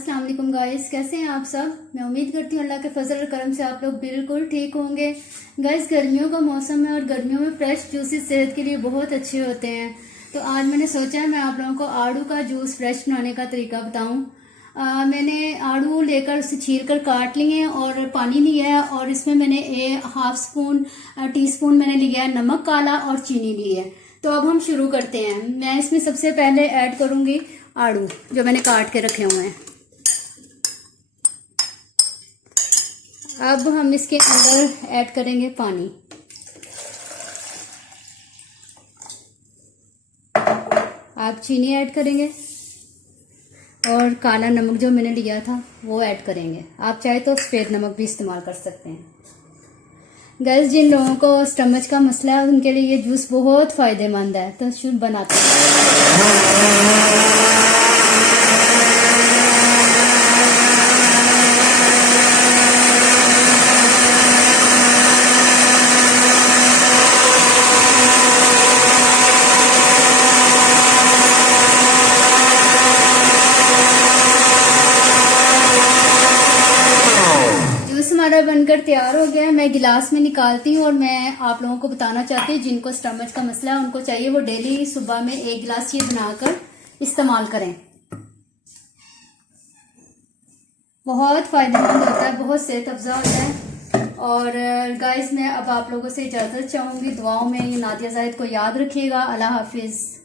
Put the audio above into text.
अस्सलाम वालेकुम गाइस, कैसे हैं आप सब। मैं उम्मीद करती हूँ अल्लाह के फजल और करम से आप लोग बिल्कुल ठीक होंगे। गाइस, गर्मियों का मौसम है और गर्मियों में फ्रेश जूसेस सेहत के लिए बहुत अच्छे होते हैं। तो आज मैंने सोचा है मैं आप लोगों को आड़ू का जूस फ्रेश बनाने का तरीका बताऊँ। मैंने आड़ू लेकर उसे छील कर काट लिए हैं और पानी लिया है, और इसमें मैंने टी स्पून मैंने लिया है नमक काला और चीनी ली है। तो अब हम शुरू करते हैं। मैं इसमें सबसे पहले ऐड करूंगी आड़ू जो मैंने काट के रखे हुए हैं। अब हम इसके अंदर ऐड करेंगे पानी। आप चीनी ऐड करेंगे और काला नमक जो मैंने लिया था वो ऐड करेंगे। आप चाहे तो सफ़ेद नमक भी इस्तेमाल कर सकते हैं। गैस, जिन लोगों को स्टमच का मसला है उनके लिए ये जूस बहुत फ़ायदेमंद है। तो शुरू बनाते हैं। हमारा बनकर तैयार हो गया है। मैं गिलास में निकालती हूँ और मैं आप लोगों को बताना चाहती हूँ जिनको स्टमच का मसला है उनको चाहिए वो डेली सुबह में 1 गिलास ये बनाकर इस्तेमाल करें। बहुत फायदेमंद होता है, बहुत सेहत अफजा होता है। और गाइस, मैं अब आप लोगों से इजाज़त चाहूँगी। दुआओं में नादिया ज़ाहिद को याद रखिएगा। अल्लाह हाफिज़।